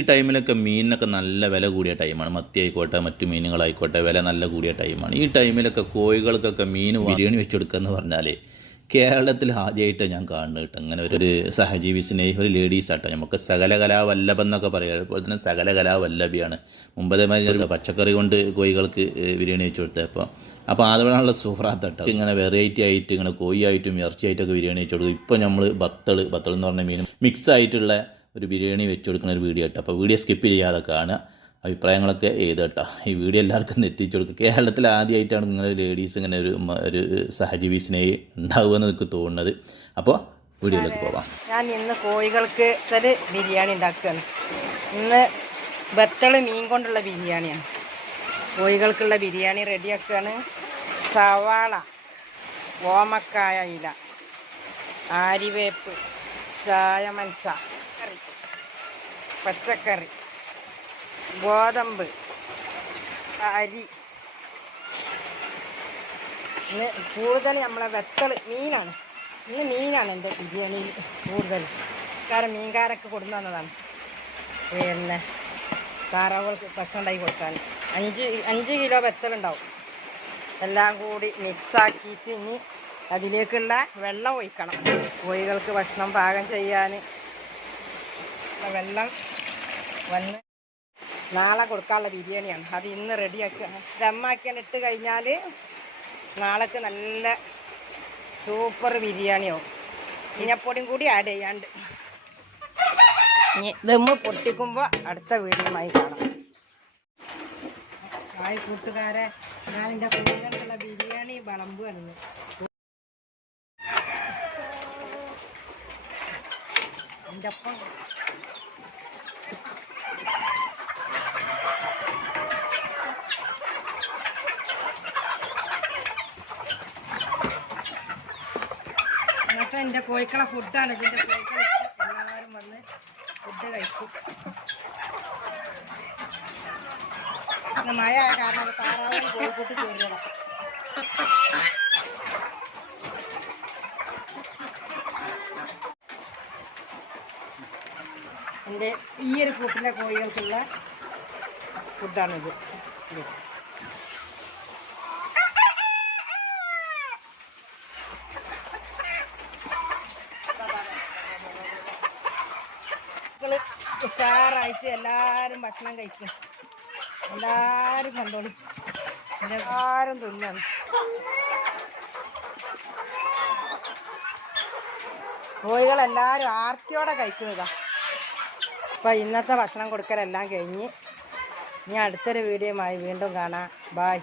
ഈ ടൈമിലൊക്കെ മീനിനൊക്കെ നല്ല വില കൂടിയ ടൈമാണ്. മത്തി ആയിക്കോട്ടെ മറ്റു മീനുകളായിക്കോട്ടെ വില നല്ല കൂടിയ ടൈമാണ്. ഈ ടൈമിലൊക്കെ കോഴികൾക്കൊക്കെ മീൻ ബിരിയാണി വെച്ചെടുക്കുക എന്ന് പറഞ്ഞാൽ കേരളത്തിൽ ആദ്യമായിട്ട് ഞാൻ കാണുന്നത് കേട്ടോ. അങ്ങനെ ഒരു സഹജീവി സ്നേഹി ഒരു ലേഡീസ് ആട്ടോ. നമുക്ക് സകലകലാവല്ലഭം എന്നൊക്കെ പറയാം അതുപോലെ തന്നെ സകലകലാവല്ലഭിയാണ്. മുമ്പതേ മുമ്പതേമാതിരി പച്ചക്കറി കൊണ്ട് കോഴികൾക്ക് ബിരിയാണി വെച്ച് കൊടുത്തപ്പോൾ അപ്പോൾ അപ്പോൾ സുഹൃത്ത് കേട്ടോ ഇങ്ങനെ വെറൈറ്റി ആയിട്ട് ഇങ്ങനെ കോഴിയായിട്ടും ഇറച്ചിയായിട്ടൊക്കെ ബിരിയാണി വെച്ച് കൊടുക്കും. ഇപ്പോൾ നമ്മൾ ബത്തൾ ബത്തൾ എന്ന് പറഞ്ഞ മീനും മിക്സ് ആയിട്ടുള്ള ഒരു ബിരിയാണി വെച്ച് കൊടുക്കുന്ന ഒരു വീഡിയോ കേട്ടോ. അപ്പോൾ വീഡിയോ സ്കിപ്പ് ചെയ്യാതെ കാണുക. അഭിപ്രായങ്ങളൊക്കെ എഴുതട്ടോ ഈ വീഡിയോ എല്ലാവർക്കും ഒന്ന് എത്തിച്ചു കൊടുക്കുക. കേരളത്തിൽ ആദ്യമായിട്ടാണ് നിങ്ങൾ ലേഡീസ് ഇങ്ങനെ ഒരു ഒരു സഹജീവി സ്നേഹി ഉണ്ടാവുമെന്ന് എനിക്ക് തോന്നുന്നത്. അപ്പോൾ വീഡിയോയിലേക്ക് പോവാം. ഞാൻ ഇന്ന് കോഴികൾക്ക് ഒരു ബിരിയാണി ഉണ്ടാക്കുകയാണ്. ഇന്ന് ബത്തൾ മീൻ കൊണ്ടുള്ള ബിരിയാണിയാണ്. കോഴികൾക്കുള്ള ബിരിയാണി റെഡിയാക്കുകയാണ്. സവാള ഓമക്കായ ഇല ആരിവേപ്പ് ചായ മൻസ കറി പച്ചക്കറി ഗോതമ്പ് അരി. കൂടുതൽ നമ്മളെ വെത്തൾ മീനാണ്. ഇന്ന് മീനാണ് എന്റെ ബിരിയാണിയിൽ കൂടുതൽ. കാരണം മീൻകാരൊക്കെ കൊടുന്നു തന്നതാണ് പിന്നെ താറാവുകൾക്ക് ഭക്ഷണം ഉണ്ടാക്കി കൊടുക്കാൻ. അഞ്ച് അഞ്ച് കിലോ വെത്തലുണ്ടാവും എല്ലാം കൂടി മിക്സാക്കിയിട്ട് ഇനി അതിലേക്കുള്ള വെള്ളം ഒഴിക്കണം. കോഴികൾക്ക് ഭക്ഷണം പാകം ചെയ്യാൻ വെള്ളം വന്ന് നാളെ കൊടുക്കാനുള്ള ബിരിയാണിയാണ്. അത് ഇന്ന് റെഡിയാക്കുക ദമ്മാക്കിയാണ് ഇട്ട് കഴിഞ്ഞാൽ നാളേക്ക് നല്ല സൂപ്പർ ബിരിയാണിയാവും. മഞ്ഞപ്പൊടിയും കൂടി ആഡ് ചെയ്യാണ്ട്. ദമ്മ് പൊട്ടിക്കുമ്പോൾ അടുത്ത വീഡിയോമായി കാണാം. ആയി കൂട്ടുകാരെ. ഞാൻ എന്റെ കുഞ്ഞുങ്ങളുള്ള ബിരിയാണി വിളമ്പുകയാണ് എന്റെ ഒപ്പം ഇന്നത്തെ എന്റെ കോഴിക്കള ഫുഡാണ് ഇതിന്റെ കോഴിക്കള എല്ലാവരും വന്ന് ഫുഡ് കഴിക്കും മഴ കാരണം താറാവ് കോഴിക്കൂട്ട് കയറിയതാണ് എന്റെ ഈ ഒരു കൂട്ടിലെ കോഴികൾക്കുള്ള ഫുഡാണിത്. ഉഷാറായിട്ട് എല്ലാവരും ഭക്ഷണം കഴിക്കും. എല്ലാവരും കണ്ടോളി. എല്ലാവരും തിന്നാണ് കോഴികളെല്ലാവരും ആർത്തിയോടെ കഴിക്കുന്നതാ. അപ്പൊ ഇന്നത്തെ ഭക്ഷണം കൊടുക്കലെല്ലാം കഴിഞ്ഞ്. ഇനി അടുത്തൊരു വീഡിയോയുമായി വീണ്ടും കാണാം. ബായ്